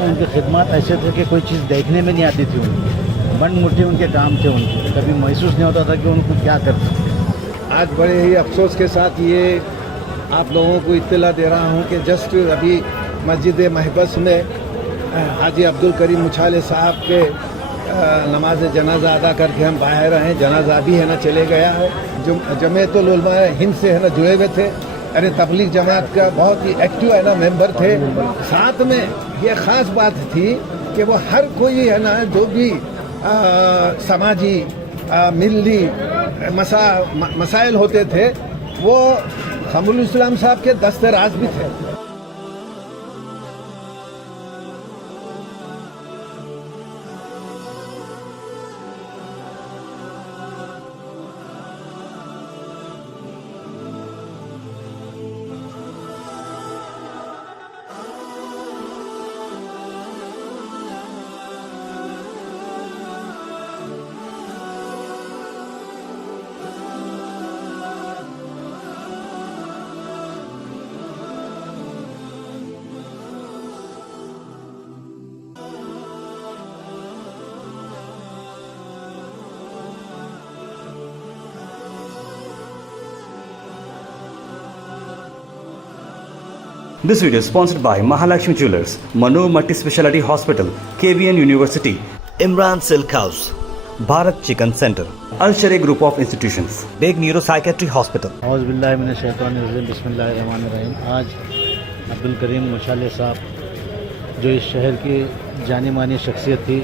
उनके खिदमत ऐसे थे कि कोई चीज़ देखने में नहीं आती थी उनकी, मन मुट्ठी उनके काम थे उनके, कभी महसूस नहीं होता था कि उनको क्या करना। आज बड़े ही अफसोस के साथ ये आप लोगों को इत्तला दे रहा हूँ कि जस्ट अभी मस्जिद महबस में हाजी अब्दुल करीम मुछाले साहब के नमाज जनाजा अदा करके हम बाहर आए। जनाजा भी है ना चले गया है। जो जमीयतुल उलमा हिंद से है ना जुड़े हुए थे, अरे तबलीग जमात का बहुत ही एक्टिव है ना मेंबर थे। साथ में ये ख़ास बात थी कि वो हर कोई है ना जो भी समाजी मिली मसाइल होते थे वो खमरुल इस्लाम साहब के दस्ते राज भी थे। This video is sponsored by Mahalakshmi Jewelers, Mano Multi Speciality Hospital, KVN University, Imran Silk House, Bharat Chicken Center, Al Sharia Group of Institutions, Big Neuropsychiatry Hospital. औज़ बिल्लाहि मिनश शैतानिर रजीम, बिस्मिल्लाहिर रहमानिर रहीम। आज अब्दुल करीम मुछाले साहब जो इस शहर की जानी मानी शख्सियत थी,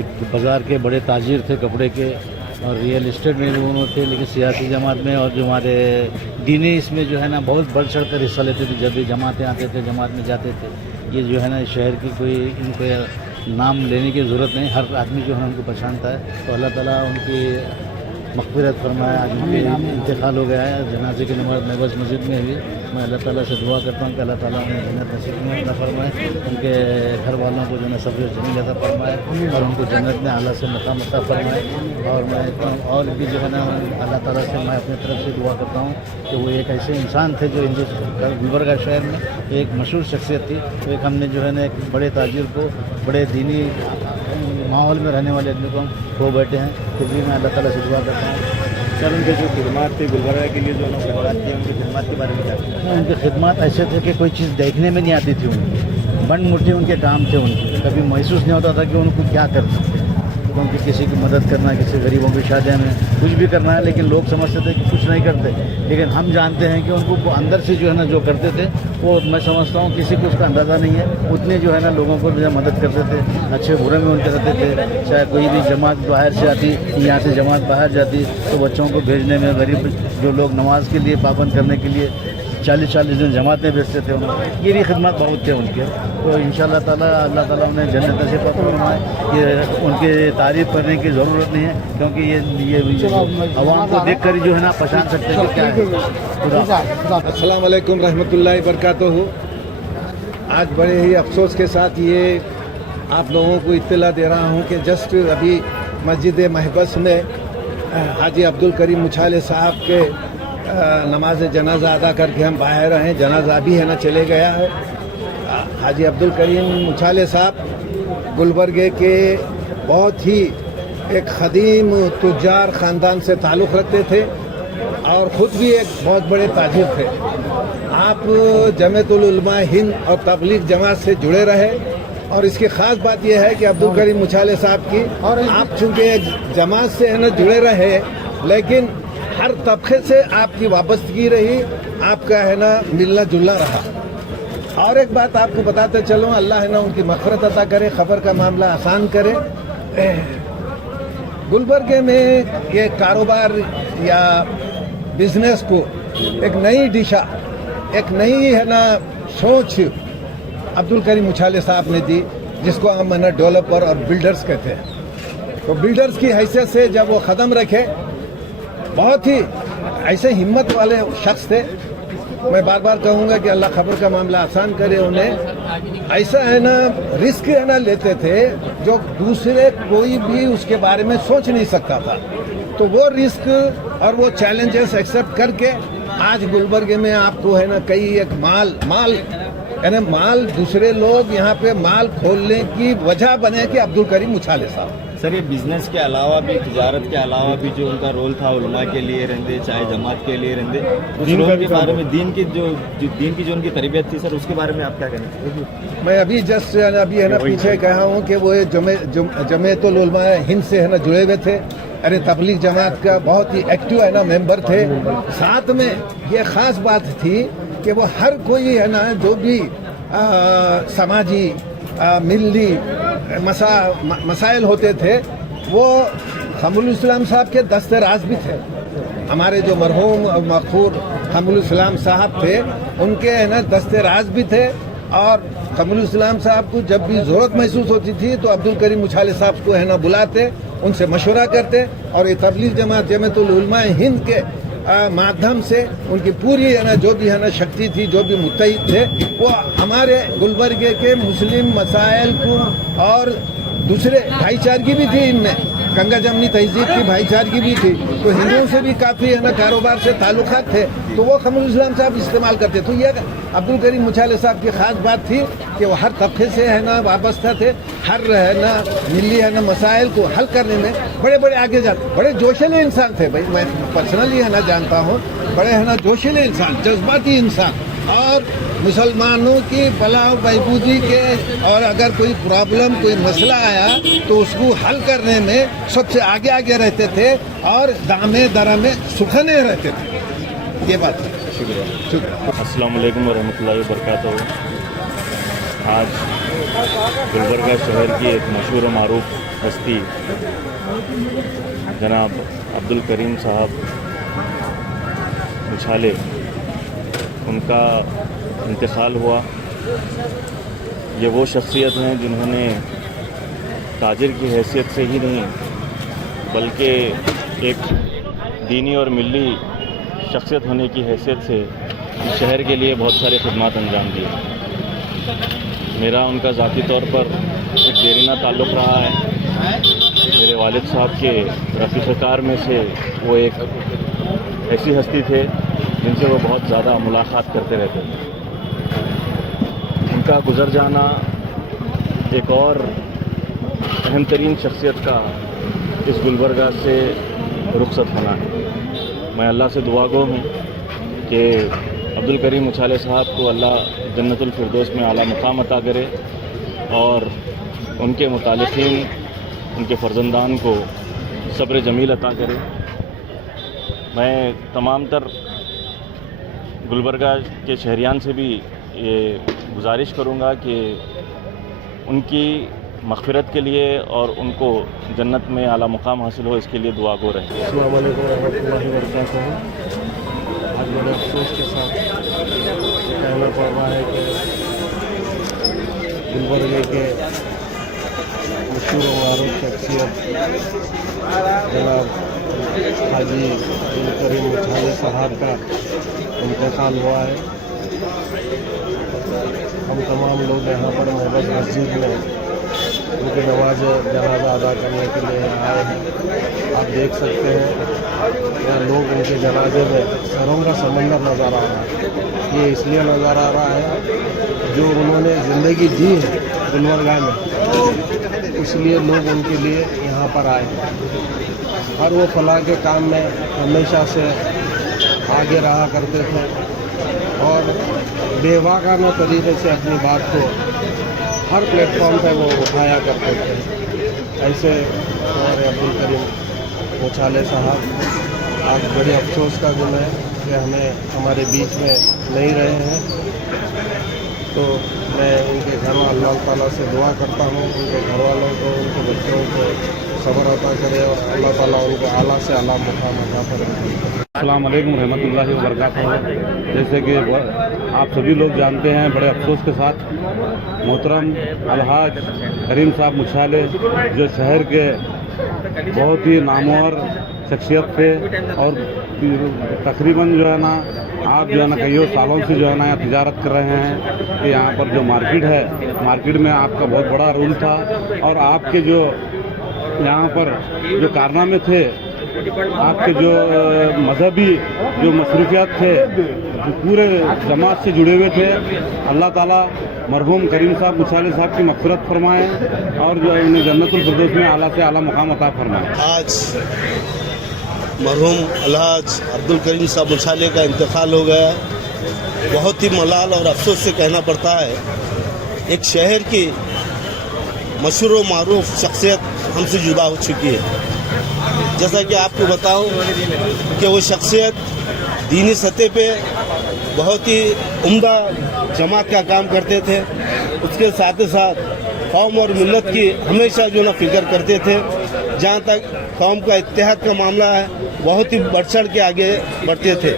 एक बाज़ार के बड़े ताजिर थे कपड़े के और रियल इस्टेट में भी उन्होंने थे, लेकिन सियासी जमात में और जो हमारे दीनी इसमें जो है ना बहुत बढ़ चढ़ कर हिस्सा लेते थे। जब भी जमातें आते थे जमात में जाते थे। ये जो है ना इस शहर की कोई इनको नाम लेने की ज़रूरत नहीं, हर आदमी जो है उनको पहचानता है। तो अल्लाह ताला उनकी मग़फ़िरत फरमाए। आज उनके इंतकाल हो गया है, जनाजे की नमाज़ महबस मस्जिद में हुई। मैं अल्लाह ताला से दुआ करता हूँ कि अल्लाह ताला उन्हें जन्नत नसीब में अता फरमाए, उनके घर वालों को जो है सब्र जमील अता फरमाए और उनको जन्नत में आला से मकाम अता फरमाए। और मैं और भी जो है ना अल्लाह ताला से मैं अपनी तरफ से दुआ करता हूँ कि वो एक ऐसे इंसान थे जो गुलबर्गा शहर में एक मशहूर शख्सियत थी। तो एक हमने जो है ना एक बड़े ताजिर को, बड़े दीनी माहौल में रहने वाले आदमी को हम खो बैठे हैं। फिर भी मैं अल्लाह ताला से दुआ करता हूँ। सर, उनके जो खिदमत थी गुलबर्गा के लिए जो उन्होंने खिदमत की, उनकी खिदमत के बारे में क्या कहें? उनकी खिदमत ऐसे थे कि कोई चीज़ देखने में नहीं आती थी उनकी, मन मुट्ठी उनके काम थे उनके, कभी महसूस नहीं होता था कि उनको क्या करना। क्योंकि किसी की मदद करना, किसी गरीबों की शादी में कुछ भी करना है, लेकिन लोग समझते थे कि कुछ नहीं करते, लेकिन हम जानते हैं कि उनको अंदर से जो है ना जो करते थे वो मैं समझता हूँ किसी को उसका अंदाज़ा नहीं है। उतने जो है ना लोगों को जो मदद करते थे, अच्छे बुरे में उनके रहते थे। चाहे कोई भी जमात बाहर से आती, यहाँ से जमात बाहर जाती तो बच्चों को भेजने में, गरीब जो लोग नमाज के लिए पाबंद करने के लिए 40-40 दिन जमातें भेजते थे उन्होंने। ये भी खिदमत बहुत थे उनके। तो इंशाअल्लाह ताला अल्लाह ताला उन्हें जन्नत नसीब फरमाए। ये उनकी तारीफ़ करने की ज़रूरत नहीं है, क्योंकि ये अवाम को देख कर जो है ना पहचान सकते हैं कि क्या है। अस्सलाम वालेकुम रहमतुल्लाहि बरकातहू। आज बड़े ही अफसोस के साथ ये आप लोगों को इत्तला दे रहा हूँ कि जस्ट अभी मस्जिद महबस में हाजी अब्दुल करीम मुछाले साहब के नमाज जनाजा अदा करके हम बाहर आए। जनाजा भी है ना चले गया है। हाजी अब्दुल करीम मुछाले साहब गुलबर्गे के बहुत ही एक ख़दीम तुज्जार ख़ानदान से ताल्लुक़ रखते थे और ख़ुद भी एक बहुत बड़े ताजिर थे। आप जमीयतुल उलमा हिंद और तबलीग जमात से जुड़े रहे और इसकी ख़ास बात यह है कि अब्दुल करीम मुछाले साहब की और आप चूँकि जमात से है ना जुड़े रहे, लेकिन हर तबके से आपकी वाबस्तगी रही, आपका है ना मिलना जुलना रहा। और एक बात आपको बताते चलूँ, अल्लाह है ना उनकी मग़फ़िरत अता करे, ख़बर का मामला आसान करे। गुलबर्गे में ये कारोबार या बिजनेस को एक नई दिशा, एक नई है ना सोच अब्दुल करीम मुछाले साहब ने दी, जिसको हम है ना डेवलपर और बिल्डर्स कहते हैं। तो बिल्डर्स की हैसियत से जब वो कदम रखे, बहुत ही ऐसे हिम्मत वाले शख्स थे। मैं बार बार कहूँगा कि अल्लाह खबर का मामला आसान करे। उन्हें ऐसा है ना रिस्क है ना लेते थे जो दूसरे कोई भी उसके बारे में सोच नहीं सकता था। तो वो रिस्क और वो चैलेंजेस एक्सेप्ट करके आज गुलबर्गे में आपको है ना कई एक माल यानी माल दूसरे लोग यहाँ पे माल खोलने की वजह बने कि अब्दुल करीम मुछाले साहब। सर ये बिजनेस के अलावा भी, तिजारत के अलावा भी जो उनका रोल था उलमा के लिए रहते, चाहे जमात के लिए रहते, उस रोल के बारे में, दीन की जो उनकी तरबियत थी सर, उसके बारे में आप क्या कहना? मैं अभी जस्ट अभी है ना पीछे कहा हूँ कि वो जमीयतुल उलमा हिंद से है ना जुड़े हुए थे, अरे तबलीग जमात का बहुत ही एक्टिव है ना मेंबर थे। साथ में ये खास बात थी कि वो हर कोई है ना जो भी समाजी मिली मसाइल होते थे वो खमरुल इस्लाम साहब के दस्ते राज भी थे। हमारे जो मरहूम मखूर खमरुल इस्लाम साहब थे उनके है ना दस्ते राज भी थे, और खमरुल इस्लाम साहब को जब भी ज़रूरत महसूस होती थी तो अब्दुल करीम मुछाले साहब को है ना बुलाते, उनसे मशवरा करते, और ये तबलीग जमात जमीयतुल उलमा हिंद के माध्यम से उनकी पूरी है ना जो भी है ना शक्ति थी, जो भी मुत्तहिद थे, वो हमारे गुलबर्गे के मुस्लिम मसाइल को और दूसरे भाईचारगी भी थी, इनमें गंगा जमनी तहजीब की भाईचारगी भी थी, तो हिंदुओं से भी काफ़ी है ना कारोबार से ताल्लुकात थे, तो वो खमरुल इस्लाम साहब इस्तेमाल करते। तो ये अब्दुल करीम मुछाले साहब की खास बात थी कि वो हर तबके से है ना वाबस्ता थे, हर है ना मिली है ना मसाइल को हल करने में बड़े बड़े आगे जाते, बड़े जोशीले इंसान थे भाई, मैं पर्सनली है ना जानता हूँ, बड़े है ना जोशीले इंसान, जज्बाती इंसान, और मुसलमानों की भला बहबूदी के, और अगर कोई प्रॉब्लम कोई मसला आया तो उसको हल करने में सबसे आगे आगे रहते थे, और दामे दरामे सुखने रहते थे। ये बात है। शुक्रिया। अस्सलाम वालेकुम वरहमतुल्लाहि वबरकातुहू। आज गुलबर्गा शहर की एक मशहूर व मारूफ हस्ती जनाब अब्दुल करीम साहब मुछाले, उनका इंतकाल हुआ। ये वो शख्सियत हैं जिन्होंने ताजिर की हैसियत से ही नहीं बल्कि एक दीनी और मिली शख्सियत होने की हैसियत से शहर के लिए बहुत सारे खिदमात अंजाम दिए। मेरा उनका ज़ाती तौर पर एक देरीना ताल्लुक़ रहा है। मेरे वालिद साहब के रफ़ीक़ार में से वो एक ऐसी हस्ती थे जिनसे वो बहुत ज़्यादा मुलाकात करते रहते थे। उनका गुज़र जाना एक और अहम तरीन शख्सियत का इस गुलबर्गा से रुखसत होना है। मैं अल्लाह से दुआगो हूँ कि अब्दुल करीम मुछाले साहब को अल्लाह जन्नतुल फिरदौस में आला मकाम अता करे, और उनके मुतालिकीन, उनके फ़र्जंदान को सब्र जमील अता करे। मैं तमाम तर गुलबर्गा के शहरियान से भी ये गुजारिश करूँगा कि उनकी मग़फ़िरत के लिए और उनको जन्नत में आला मुकाम हासिल हो, इसके लिए दुआ गो रहे। अस्सलाम वालेकुम रहमतुल्लाहि वबरकातुहू। आज बड़े अफसोस के साथ कहना पड़ रहा है कि गुलबर्गे के मशहूर व मारूफ शख्सियत जनाब हाजी अब्दुल करीम मुछाले साहब का इंतकाल हुआ है। हम तमाम लोग यहाँ पर मोहब्बत मस्जिद में उनकी नमाज जनाजा अदा करने के लिए आए हैं। आप देख सकते हैं यहाँ लोग उनके जनाजे में सरों का समंदर नज़र आ रहा है। ये इसलिए नज़र आ रहा है जो उन्होंने ज़िंदगी जी है गुलबर्गा में, इसलिए लोग उनके लिए यहाँ पर आए हैं। और वो फलाह के काम में हमेशा से आगे रहा करते थे और बेवाकाना तरीके से अपनी बात को हर प्लेटफॉर्म पर वो उठाया करते थे। ऐसे हमारे अब्दुल करीम मुछाले साहब आज बड़े अफसोस का दिन है कि हमें हमारे बीच में नहीं रहे हैं। तो मैं उनके घर वालों अल्लाह ताला से दुआ करता हूँ, उनके घर वालों को, उनके बच्चों को सब्र अता करे और अल्लाह ताला उनको आला से आला मुकाम अता करे। अस्सलाम वालेकुम रहमतुल्लाहि व बरकातुहू। जैसे कि आप सभी लोग जानते हैं, बड़े अफसोस के साथ मोहतरम अलहाज करीम साहब मुछाले जो शहर के बहुत ही नामवर शख्सियत थे और तकरीबन जो है ना आप जो है ना कई सालों से जो है ना यहाँ तिजारत कर रहे हैं कि यहाँ पर जो मार्केट है, मार्केट में आपका बहुत बड़ा रोल था और आपके जो यहाँ पर जो कारनामे थे, आपके जो मजहबी जो मसरूफियात थे, जो पूरे जमात से जुड़े हुए थे। अल्लाह ताला मरहूम करीम साहब मुशाले साहब की मग़फ़िरत फरमाए और जो है उन्हें जन्नतुल फिरदौस में आला से आला मुकाम अता फरमाए। आज मरहूम अलहाज अब्दुल करीम साहब मुशाले का इंतकाल हो गया। बहुत ही मलाल और अफसोस से कहना पड़ता है, एक शहर की मशहूर व मारूफ शख्सियत हमसे जुदा हो चुकी है। जैसा कि आपको बताऊं कि वो शख्सियत दीनी सतह पे बहुत ही उम्दा जमात का काम करते थे। उसके साथ ही साथ कौम और मिल्लत की हमेशा जो ना फिक्र करते थे। जहाँ तक कौम का इत्तेहाद का मामला है, बहुत ही बढ़ चढ़ के आगे बढ़ते थे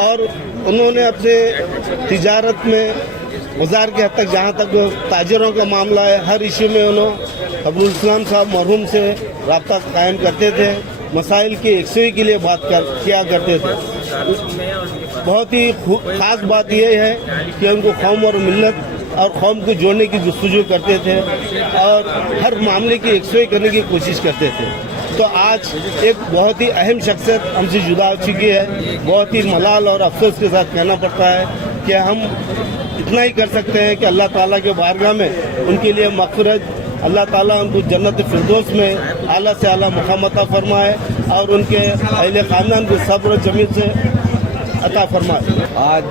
और उन्होंने अपने तिजारत में बाजार के हद तक, जहाँ तक ताजरों का मामला है, हर इशू में उन्होंने अब्दुल इस्लाम साहब मरहूम से रब्ता कायम करते थे। मसाइल की यकसुई के लिए किया करते थे। बहुत ही ख़ास बात यह है कि उनको कौम और मिल्लत और कौम को जोड़ने की जस्तजू करते थे और हर मामले की यकसुई करने की कोशिश करते थे। तो आज एक बहुत ही अहम शख्सियत हमसे जुदा हो चुकी है। बहुत ही मलाल और अफसोस के साथ कहना पड़ता है कि हम इतना ही कर सकते हैं कि अल्लाह ताला के बारगाह में उनके लिए मग़फ़िरत, अल्लाह ताला उनको जन्नत फिरदौस में आला से आला मुक़ाम अता फरमाए और उनके अहले ख़ानदान को सब्र जमील से अता फरमाए। आज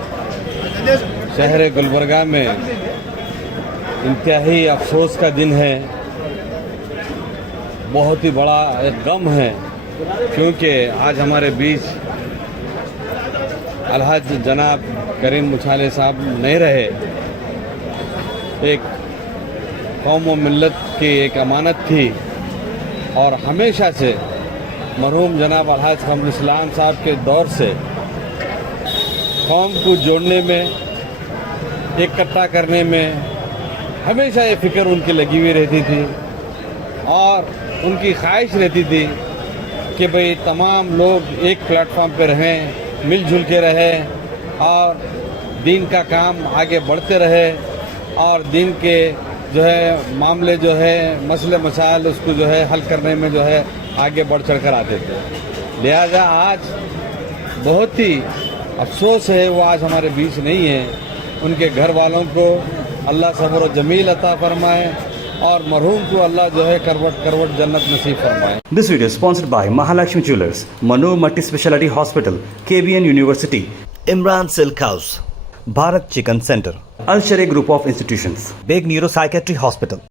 शहर गुलबर्गा में इंतहाई अफसोस का दिन है। बहुत ही बड़ा एक गम है क्योंकि आज हमारे बीच अलहाज जनाब करीम मुशाले साहब नहीं रहे। एक कौम व मिल्लत की एक अमानत थी और हमेशा से मरहूम जनाब अलहाज अब्दुल इस्लाम साहब के दौर से कौम को जोड़ने में, इकट्ठा करने में हमेशा ये फिक्र उनकी लगी हुई रहती थी और उनकी ख्वाहिश रहती थी कि भाई तमाम लोग एक प्लेटफॉर्म पर रहें, मिलजुल के रहें और दीन का काम आगे बढ़ते रहे और दीन के जो है मामले जो है मसले मसाइल उसको जो है हल करने में जो है आगे बढ़ चढ़ कर आते थे। लिहाजा आज बहुत ही अफसोस है वो आज हमारे बीच नहीं है। उनके घर वालों को अल्लाह सब्र व जमील अता फरमाए और मरहूम को अल्लाह जो है करवट करवट जन्नत नसीब फरमाए। This video is sponsored by Mahalakshmi Jewelers, Manu Multi Speciality Hospital, KBN University, Imran Silk House, Bharat Chicken Center, Al Sharia Group of Institutions, Big Neuropsychiatry Hospital.